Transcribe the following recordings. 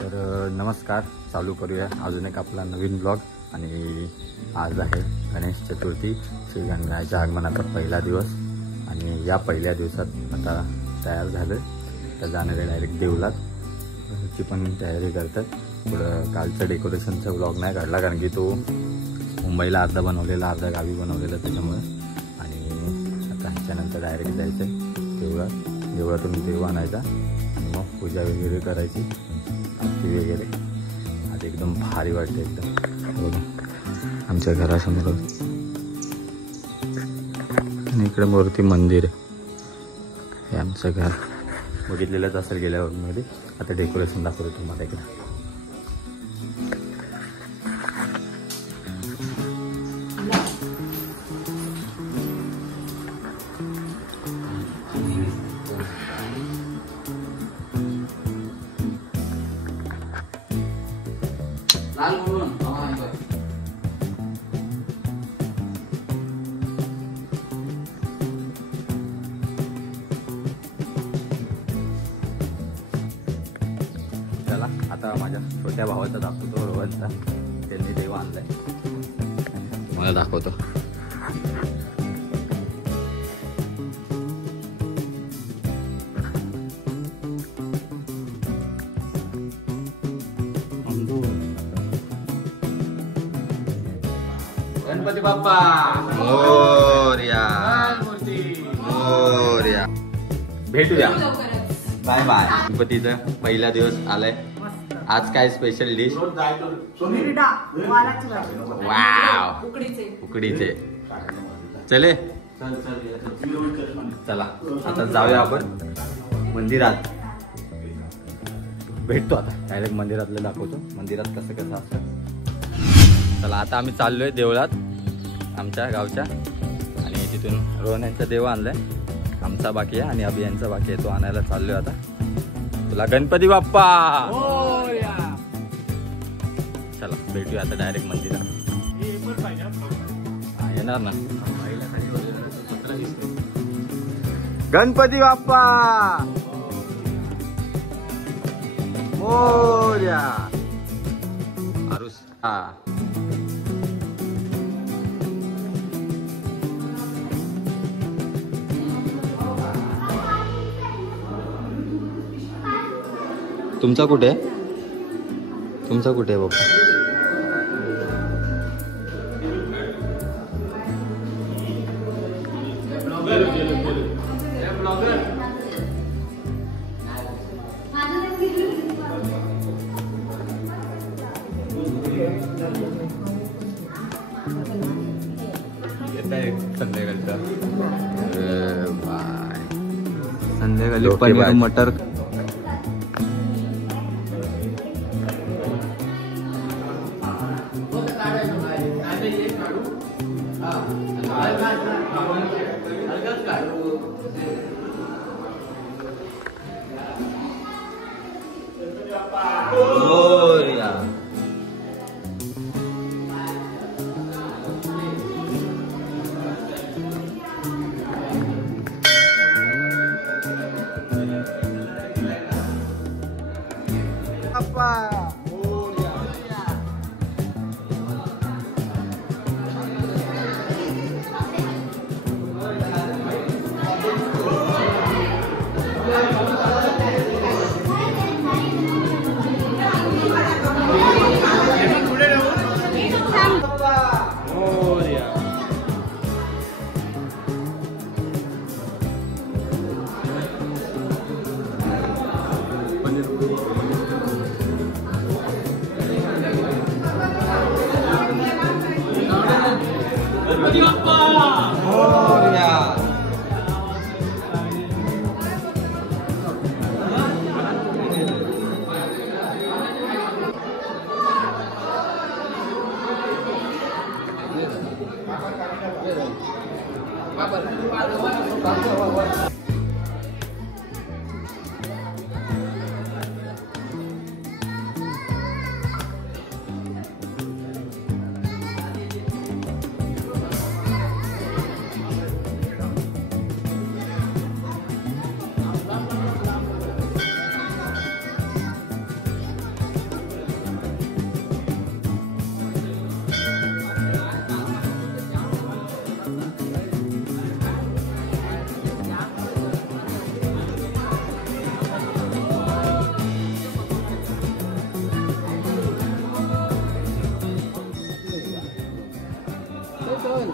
तर नमस्कार, चालू करूया अजून एक आपला नवीन ब्लॉग। आणि आज आहे गणेश चतुर्थी, श्री गणरायाच्या आगमनाचा पहिला दिवस। आणि या पहिल्या दिवसात आता तयार झालं तर जाणार आहे डायरेक्ट देवलात, ची पण तयारी करतात। पुढं कालचं डेकोरेशनचा ब्लॉग नाही काढला कारण की तो मुंबईला अर्धा बनवलेला अर्धा गावी बनवलेला त्याच्यामुळे। आणि आता ह्याच्यानंतर डायरेक्ट जायचं देवळात, देवळातून देव आणायचा आणि मग पूजा वगैरे करायची, आरती वगैरे। आज एकदम भारी वाटते एकदम आमच्या घरासमोर। आणि इकडे मूर्ती मंदिर आहे, हे आमचं घर बघितलेलंच असेल गेल्यावर मध्ये। आता डेकोरेशन दाखवतो तुम्हाला इकडे। चला आता माझ्या छोट्या भावाचा दाखवतो, रोहनचा। त्यांनी देव आणलाय, मला दाखवतो। गणपती बाप्पा मोरया, मोरया। भेटूया, बाय बाय। गणपतीचा पहिला दिवस आलाय, आज काय स्पेशल डिश? वाव, उकडीचे। चले चला आता जाऊया आपण मंदिरात, भेटतो आता डायरेक्ट मंदिरातलं दाखवतो, मंदिरात कसं कसं असतं। चला आता आम्ही चाललोय देवळात आमच्या गावच्या, आणि तिथून रोहन यांचा देव आणलाय, आमचा बाकी आहे आणि अभि यांचा बाकी आहे, तो आणायला चाललोय आता। तुला गणपती बाप्पा। चला भेटूया आता डायरेक्ट मंदिरात, येणार ना। गणपती बाप्पा मोरया। आरुस हा तुमचा कुठे आहे? तुमचा कुठे आहे बाबा? संध्याकाळचा संध्याकाळी पनीर मटर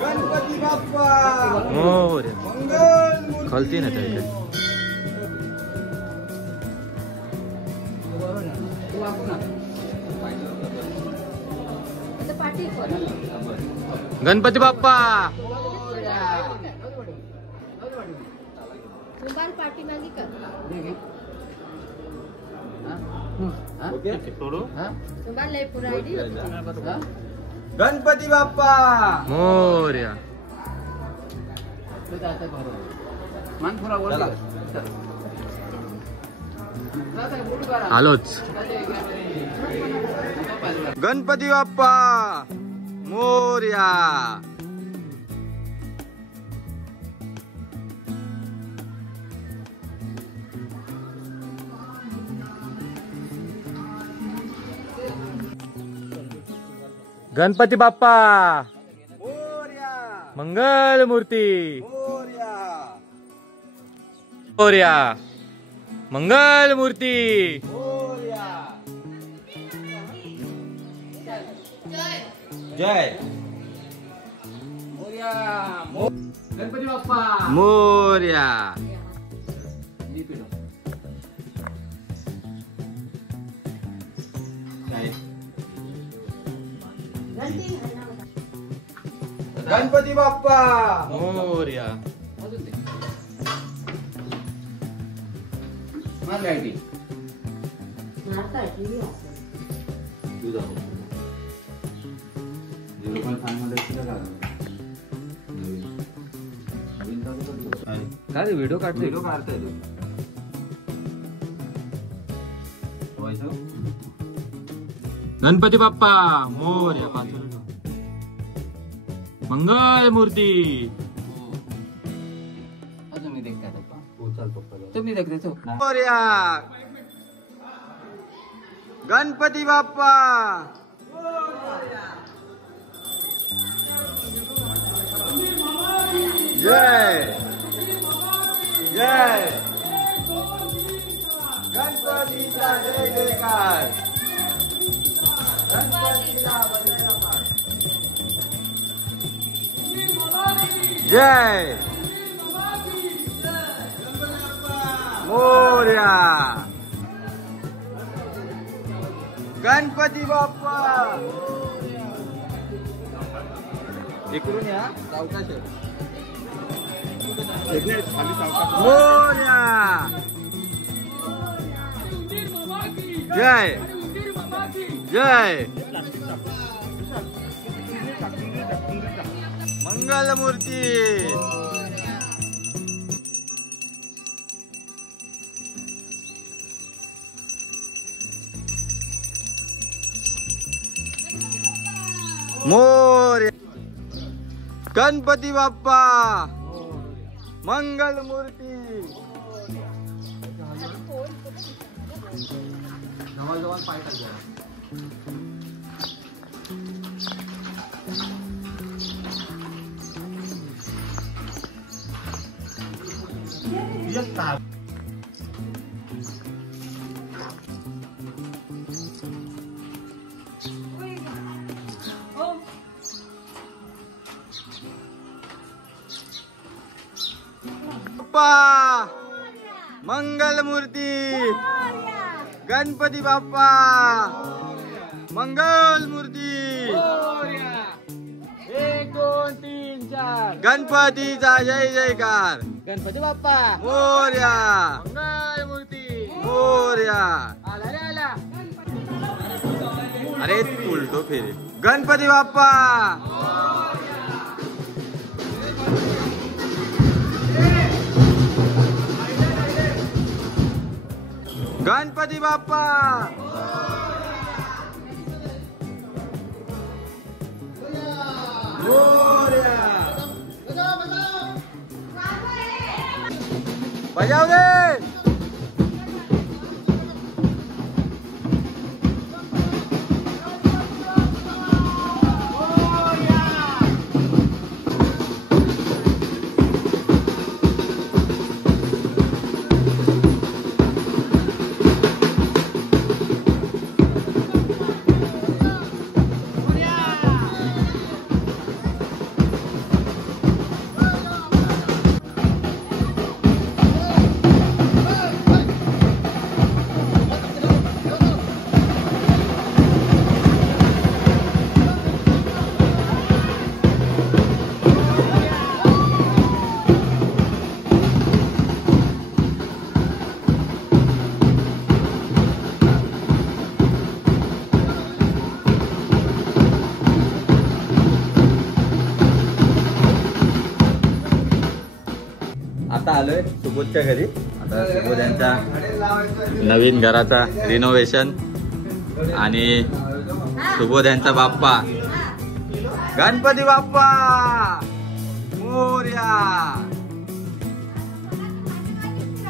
गणपती बाप्पा मोरया. मंगल खालती ना त्याच्या गणपती बाप्पा पार्टी मागी का गणपती बाप्पा मोरया. आलोच. गणपती बाप्पा मोरया. गणपती बाप्पा मोरया. मंगल मूर्ती. मोरया. मोरया. मंगल मूर्ती. मोरया. जय मोरया. गणपती बाप्पा मोरया. गणपती बाप्पा मोरया. काय व्हिडिओ काढतोय गणपती बाप्पा मोरया. मंगल मूर्ती. तुम्ही देखते मोरया. गणपती बाप्पा जय जय. गणपतीचा जय जयकार. गणपतीला वंदनकार. जय मोरया. गणपती बाप्पा इकडून या सावकाश. मोरया. जय जय. मंगल मूर्ती. मोरया. गणपती बाप्पा मंगल मूर्ती. बाप्पा मंगल मूर्ती. गणपती बाप्पा मंगल मूर्ती. 1 2 3 4 गणपतीचा जय जयकार. गणपती बाप्पा मोरया. मंगल मूर्ती. मोरया. आला रे आला. अरे उलटो फेरे. गणपती बाप्पा गणपती बाप्पा मोरया. बजाव दे. आलोय सुबोधच्या घरी. आता सुबोध यांच्या नवीन घराचा रिनोव्हेशन आणि सुबोध यांचा बाप्पा गणपती बाप्पा मोरया.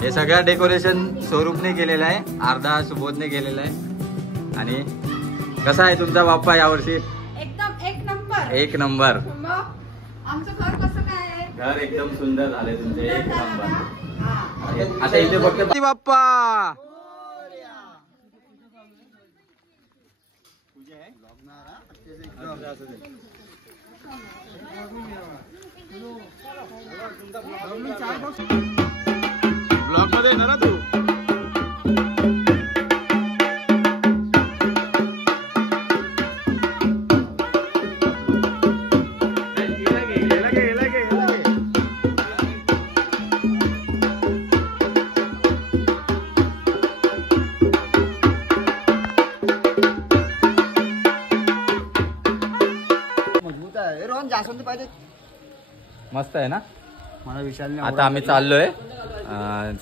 हे सगळं डेकोरेशन स्वरूपने केलेलं आहे, अर्धा सुबोधने केलेलं आहे. आणि कसा आहे तुमचा बाप्पा यावर्षी? एकदम एक नंबर. एक नंबर. आमचं घर कसं काय आहे? घर एकदम सुंदर झाले तुमचे, एक नंबर. आता इथे फक्त बाप्पा ब्लॉग मध्ये येणार ना तू. मस्त आहे ना. मला विशालने आता आम्ही चाललोय,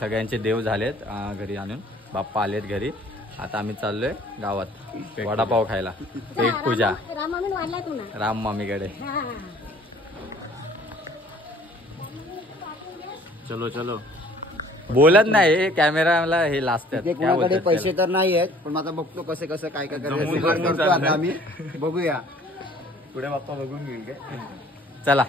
सगळ्यांचे देव झालेत घरी आणून, बाप्पा आलेत घरी. आता आम्ही चाललोय गावात वडापाव खायला, पेट पूजा राम मामीकडे. चलो चलो. बोलत नाही कॅमेराला हे लाजतात. कोणाकडे पैसे तर नाही आहेत, पण आता बघतो कसे कसं काय काय करायचं आता आम्ही बघूया. पुढे बाप्पा बघून घेईल काय. चला.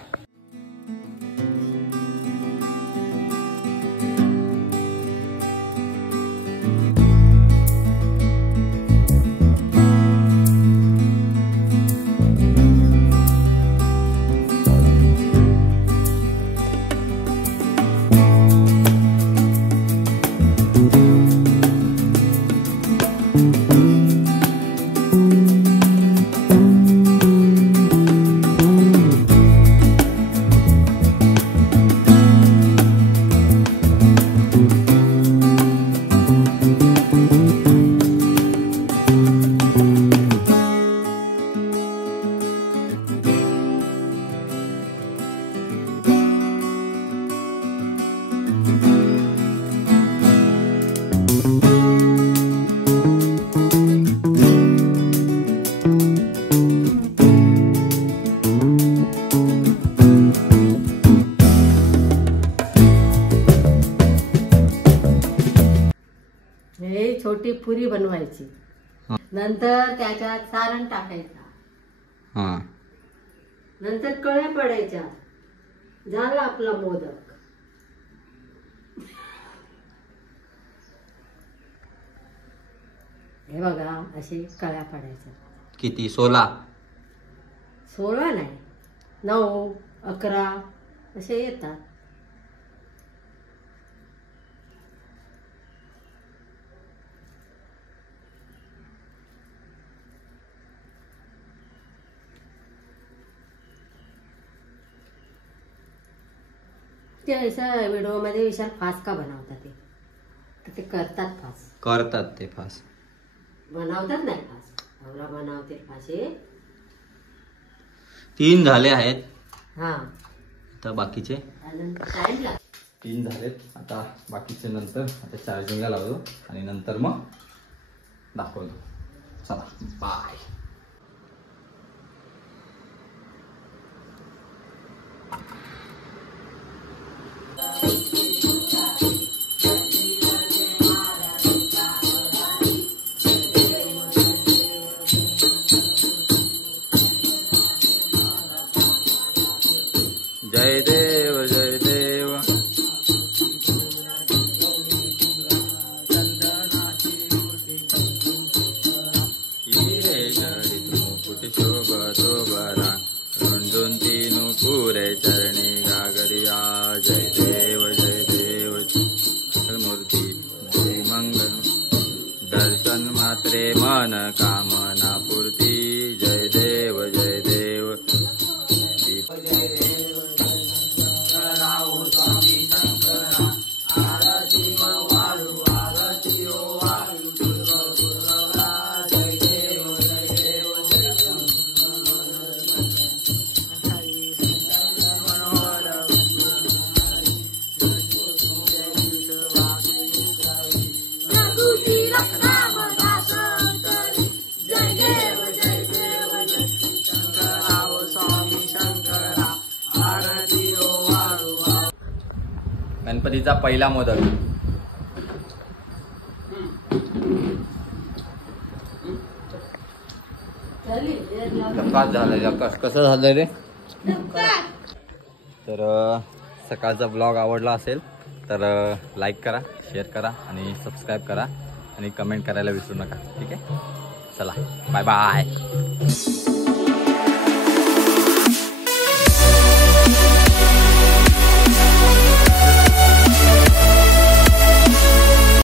छोटी पुरी बनवायची, नंतर त्याच्यात सारण टाकायचा, नंतर कळ्या पडायच्या, झाला आपला मोदक. हे बघा असे कळ्या पडायच्या. किती? 16? 16 नाही, 9, 11 असे येतात. ते असं व्हिडिओ मध्ये विशाल फास का बनवतात ते करतात फास. करतात ते फास बनवतात नाही फास. आवला बनवते फासे. 3 झाले आहेत. हा आता बाकीचे टाइम लागतो. 3 झालेत. आता बाकीचे नंतर आता चार्जिंगला लावतो आणि नंतर मग दाखवतो. चला बाय. जय देव जय देव. हिरे जडित मुकुट शोभा शोभरा, रुंदून तीन पुरे चरणी गागरिया. जय देव मूर्ती जय मंगल, दर्शन मात्रे मन कामना पूर्ती. जय देव जय देव. गणपतीचा पहिला मोदक. झकास झालं, झकास. कसं झालं रे? तर सकाळचा ब्लॉग आवडला असेल तर लाईक करा, शेअर करा आणि सबस्क्राईब करा आणि कमेंट करायला विसरू नका. ठीक आहे, चला बाय बाय.